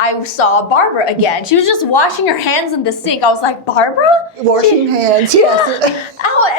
I saw Barbara again. She was just washing her hands in the sink. I was like, Barbara? Washing hands, yes.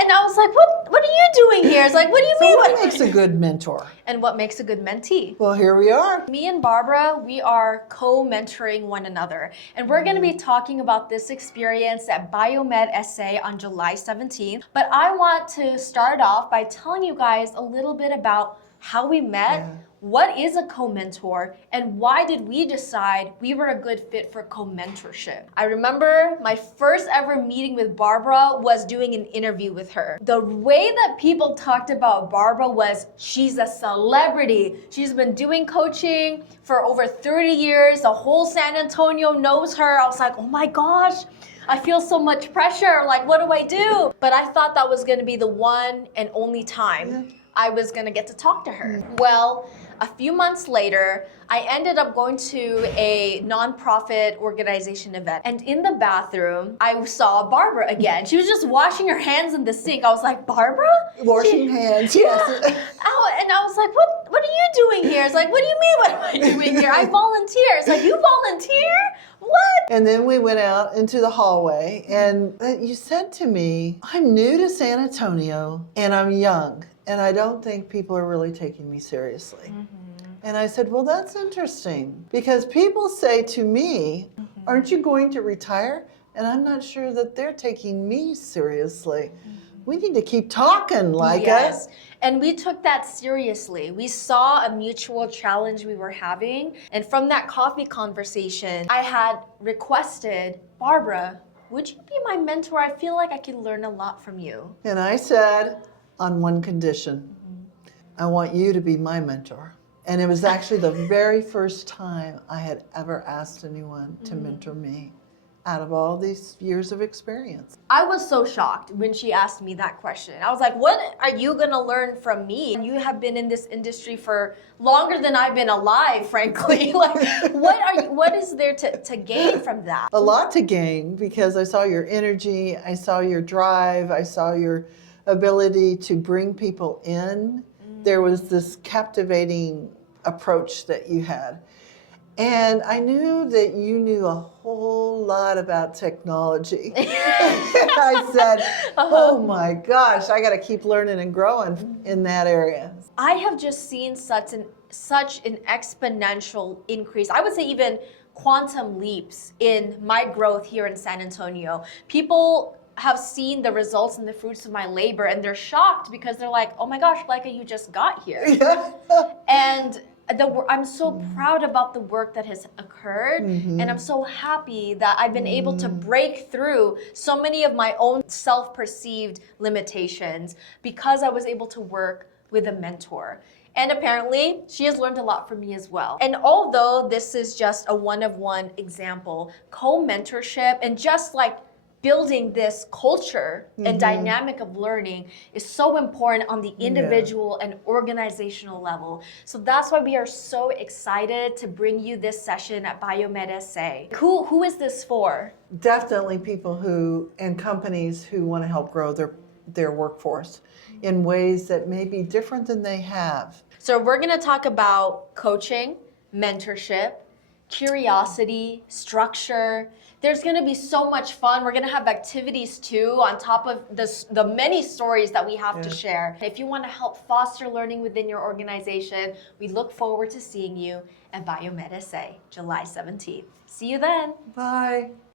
And I was like, what are you doing here? It's like, what do you So mean? what makes a good mentor? And what makes a good mentee? Well, here we are. Me and Barbara, we are co-mentoring one another. And we're going to be talking about this experience at BioMedSA on July 17th. But I want to start off by telling you guys a little bit about how we met, what is a co-mentor, and why did we decide we were a good fit for co-mentorship. I remember my first ever meeting with Barbara was doing an interview with her. The way that people talked about Barbara was she's a celebrity. She's been doing coaching for over 30 years. The whole San Antonio knows her. I was like, oh my gosh. I feel so much pressure. Like, what do I do? But I thought that was going to be the one and only time I was going to get to talk to her. Well, a few months later, I ended up going to a nonprofit organization event. And in the bathroom, I saw Barbara again. She was just washing her hands in the sink. I was like, Barbara? Washing hands, yes. And I was like, what are you doing here? It's like, what do you mean, what am I doing here? I volunteer. It's like, you volunteer? What? And then we went out into the hallway and you said to me, I'm new to San Antonio and I'm young and I don't think people are really taking me seriously. And I said, well, that's interesting because people say to me, aren't you going to retire? And I'm not sure that they're taking me seriously. We need to keep talking, Lyka. Yes. And we took that seriously. We saw a mutual challenge we were having. And from that coffee conversation, I had requested, Barbara, would you be my mentor? I feel like I could learn a lot from you. And I said, on one condition, I want you to be my mentor. And it was actually the very first time I had ever asked anyone to mentor me out of all these years of experience. I was so shocked when she asked me that question. I was like, what are you gonna learn from me? You have been in this industry for longer than I've been alive, frankly. Like, what is there to gain from that? A lot to gain because I saw your energy, I saw your drive, I saw your ability to bring people in. There was this captivating approach that you had. And I knew that you knew a whole lot about technology. And I said, oh my gosh, I got to keep learning and growing in that area. I have just seen such an exponential increase. I would say even quantum leaps in my growth here in San Antonio. People have seen the results and the fruits of my labor and they're shocked because they're like, oh my gosh, Lyka, you just got here. And I'm so proud about the work that has occurred, and I'm so happy that I've been able to break through so many of my own self-perceived limitations because I was able to work with a mentor. And apparently, she has learned a lot from me as well. And although this is just a one-of-one example, co-mentorship and just like building this culture and dynamic of learning is so important on the individual and organizational level. So that's why we are so excited to bring you this session at BioMedSA. Who is this for? Definitely people who, and companies who want to help grow their workforce in ways that may be different than they have. So we're going to talk about coaching, mentorship, curiosity, structure. There's going to be so much fun. We're going to have activities too on top of the many stories that we have to share. If you want to help foster learning within your organization, we look forward to seeing you at BioMedSA, July 17th. See you then. Bye.